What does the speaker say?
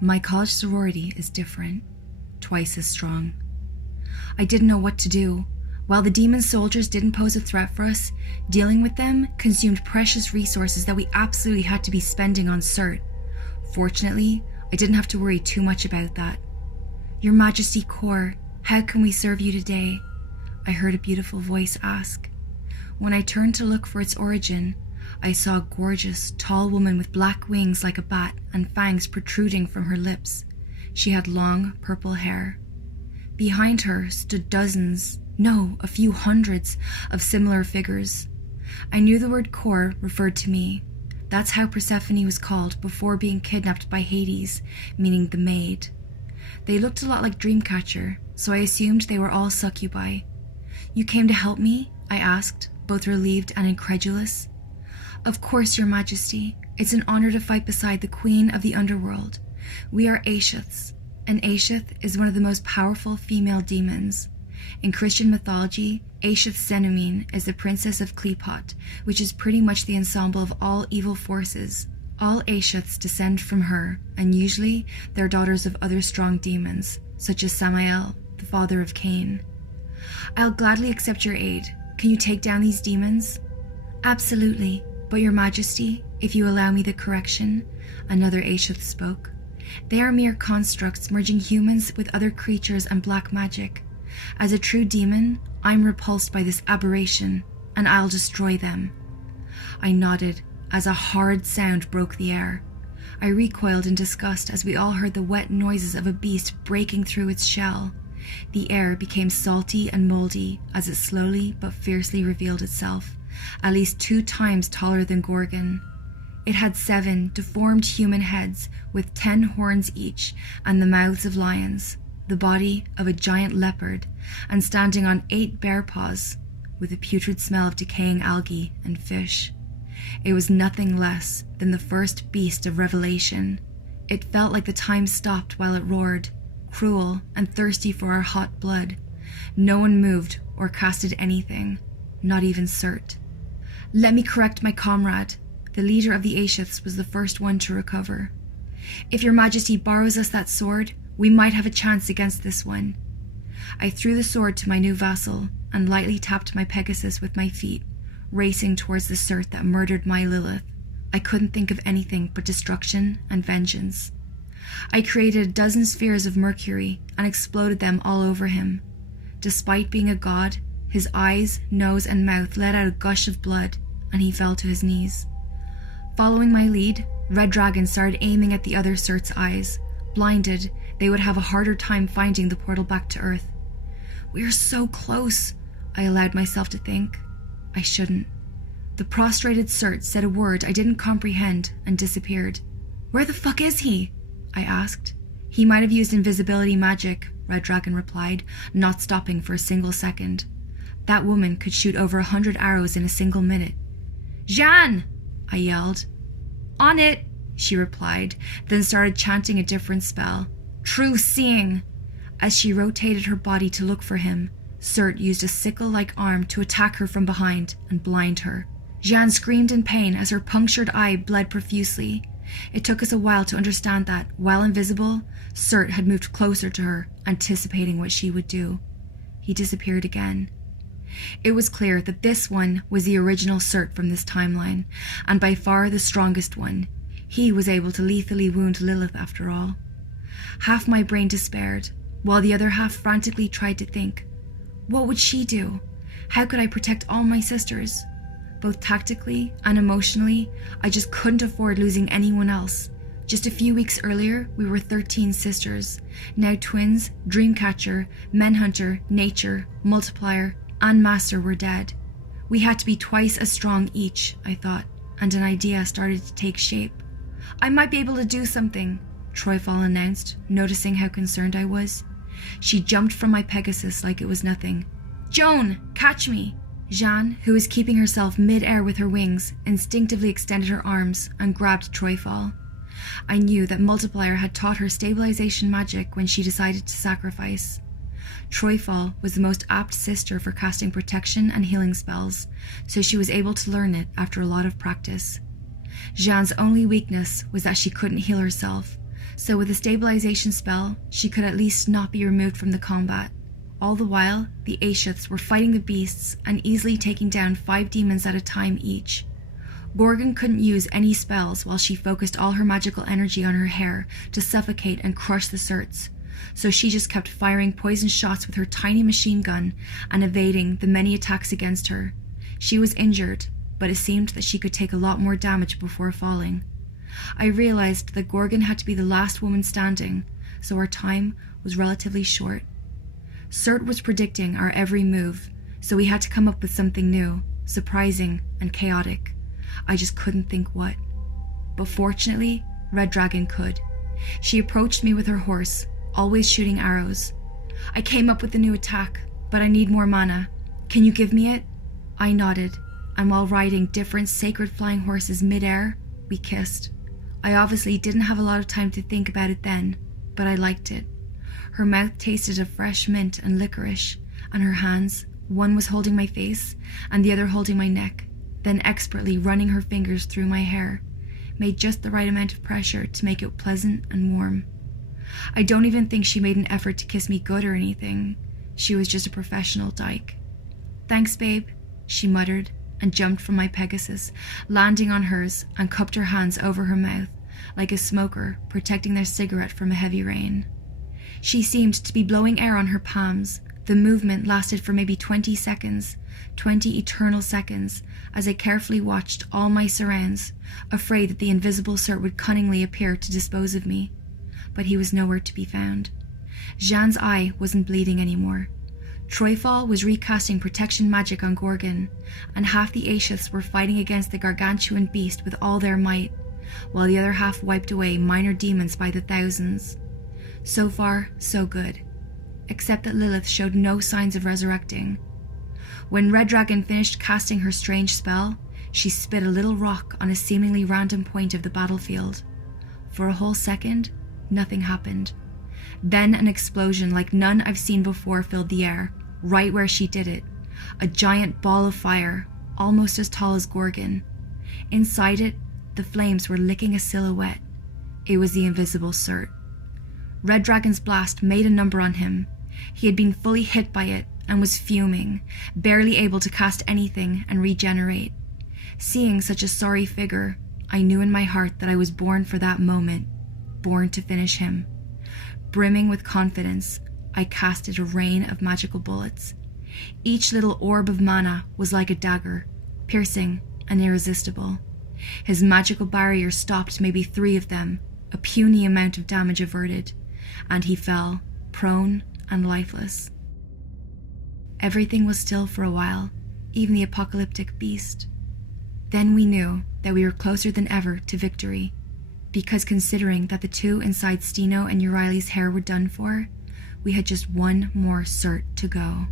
My college sorority is different, twice as strong. I didn't know what to do. While the demon soldiers didn't pose a threat for us, dealing with them consumed precious resources that we absolutely had to be spending on cert. Fortunately, I didn't have to worry too much about that. "Your Majesty Kor, how can we serve you today?" I heard a beautiful voice ask. When I turned to look for its origin, I saw a gorgeous, tall woman with black wings like a bat and fangs protruding from her lips. She had long, purple hair. Behind her stood a few hundreds of similar figures. I knew the word Kor referred to me. That's how Persephone was called before being kidnapped by Hades, meaning the maid. They looked a lot like Dreamcatcher, so I assumed they were all succubi. "You came to help me?" I asked, both relieved and incredulous. "Of course, Your Majesty. It's an honor to fight beside the Queen of the Underworld. We are Aishiths. An Aishith is one of the most powerful female demons. In Christian mythology, Aishith Senumine is the princess of Kleepot, which is pretty much the ensemble of all evil forces. All Aishiths descend from her, and usually they're daughters of other strong demons, such as Samael, the father of Cain. I'll gladly accept your aid. Can you take down these demons?" "Absolutely, but Your Majesty, if you allow me the correction," another Aishith spoke. "They are mere constructs merging humans with other creatures and black magic. As a true demon, I'm repulsed by this aberration, and I'll destroy them." I nodded as a hard sound broke the air. I recoiled in disgust as we all heard the wet noises of a beast breaking through its shell. The air became salty and moldy as it slowly but fiercely revealed itself, at least 2 times taller than Gorgon. It had 7 deformed human heads with 10 horns each and the mouths of lions, the body of a giant leopard, and standing on 8 bear paws, with a putrid smell of decaying algae and fish. It was nothing less than the first beast of Revelation. It felt like the time stopped while it roared, cruel and thirsty for our hot blood. No one moved or casted anything, not even Cert. "Let me correct my comrade." The leader of the Aishiths was the first one to recover. "If Your Majesty borrows us that sword, we might have a chance against this one." I threw the sword to my new vassal and lightly tapped my Pegasus with my feet, racing towards the Cert that murdered my Lilith. I couldn't think of anything but destruction and vengeance. I created a dozen spheres of mercury and exploded them all over him. Despite being a god, his eyes, nose, and mouth let out a gush of blood, and he fell to his knees. Following my lead, Red Dragon started aiming at the other Cert's eyes. Blinded, they would have a harder time finding the portal back to Earth. "We are so close," I allowed myself to think. I shouldn't. The prostrated Cert said a word I didn't comprehend and disappeared. "Where the fuck is he?" I asked. "He might have used invisibility magic," Red Dragon replied, not stopping for a single second. "That woman could shoot over 100 arrows in a single minute." "Jeanne!" I yelled. "On it," she replied, then started chanting a different spell. "True seeing." As she rotated her body to look for him, Cert used a sickle-like arm to attack her from behind and blind her. Jeanne screamed in pain as her punctured eye bled profusely. It took us a while to understand that, while invisible, Cert had moved closer to her, anticipating what she would do. He disappeared again. It was clear that this one was the original Cert from this timeline, and by far the strongest one. He was able to lethally wound Lilith after all. Half my brain despaired, while the other half frantically tried to think. What would she do? How could I protect all my sisters? Both tactically and emotionally, I just couldn't afford losing anyone else. Just a few weeks earlier, we were 13 sisters. Now twins, Dreamcatcher, Menhunter, Nature, Multiplier, and Master were dead. We had to be twice as strong each, I thought, and an idea started to take shape. "I might be able to do something," Troyfall announced, noticing how concerned I was. She jumped from my Pegasus like it was nothing. "Joan, catch me!" Jeanne, who was keeping herself mid-air with her wings, instinctively extended her arms and grabbed Troyfall. I knew that Multiplier had taught her stabilization magic when she decided to sacrifice. Troyfall was the most apt sister for casting protection and healing spells, so she was able to learn it after a lot of practice. Jeanne's only weakness was that she couldn't heal herself, So with a stabilization spell, she could at least not be removed from the combat. All the while, the Aishiths were fighting the beasts and easily taking down 5 demons at a time each. Gorgon couldn't use any spells while she focused all her magical energy on her hair to suffocate and crush the Surts, so she just kept firing poison shots with her tiny machine gun and evading the many attacks against her. She was injured, but it seemed that she could take a lot more damage before falling. I realized that Gorgon had to be the last woman standing, so our time was relatively short. Surt was predicting our every move, so we had to come up with something new, surprising and chaotic. I just couldn't think what. But fortunately, Red Dragon could. She approached me with her horse, always shooting arrows. I came up with a new attack, but I need more mana. Can you give me it? I nodded, and while riding different sacred flying horses mid-air, we kissed. I obviously didn't have a lot of time to think about it then, but I liked it. Her mouth tasted of fresh mint and licorice, and her hands, one was holding my face and the other holding my neck, then expertly running her fingers through my hair, made just the right amount of pressure to make it pleasant and warm. I don't even think she made an effort to kiss me good or anything. She was just a professional dyke. "Thanks, babe," she muttered, and jumped from my Pegasus, landing on hers, and cupped her hands over her mouth, like a smoker protecting their cigarette from a heavy rain. She seemed to be blowing air on her palms. The movement lasted for maybe 20 seconds, 20 eternal seconds, as I carefully watched all my surrounds, afraid that the invisible Surt would cunningly appear to dispose of me. But he was nowhere to be found. Jeanne's eye wasn't bleeding anymore. Troyfall was recasting protection magic on Gorgon, and half the Aishiths were fighting against the gargantuan beast with all their might, while the other half wiped away minor demons by the thousands. So far, so good, except that Lilith showed no signs of resurrecting. When Red Dragon finished casting her strange spell, she spit a little rock on a seemingly random point of the battlefield. For a whole second, nothing happened. Then an explosion like none I've seen before filled the air, right where she did it. A giant ball of fire, almost as tall as Gorgon. Inside it, the flames were licking a silhouette. It was the invisible Surt. Red Dragon's blast made a number on him. He had been fully hit by it and was fuming, barely able to cast anything and regenerate. Seeing such a sorry figure, I knew in my heart that I was born for that moment, born to finish him. Brimming with confidence, I casted a rain of magical bullets. Each little orb of mana was like a dagger, piercing and irresistible. His magical barrier stopped maybe 3 of them, a puny amount of damage averted, and he fell, prone and lifeless. Everything was still for a while, even the apocalyptic beast. Then we knew that we were closer than ever to victory, because considering that the 2 inside Steno and Euriley's hair were done for, we had just one more Surt to go.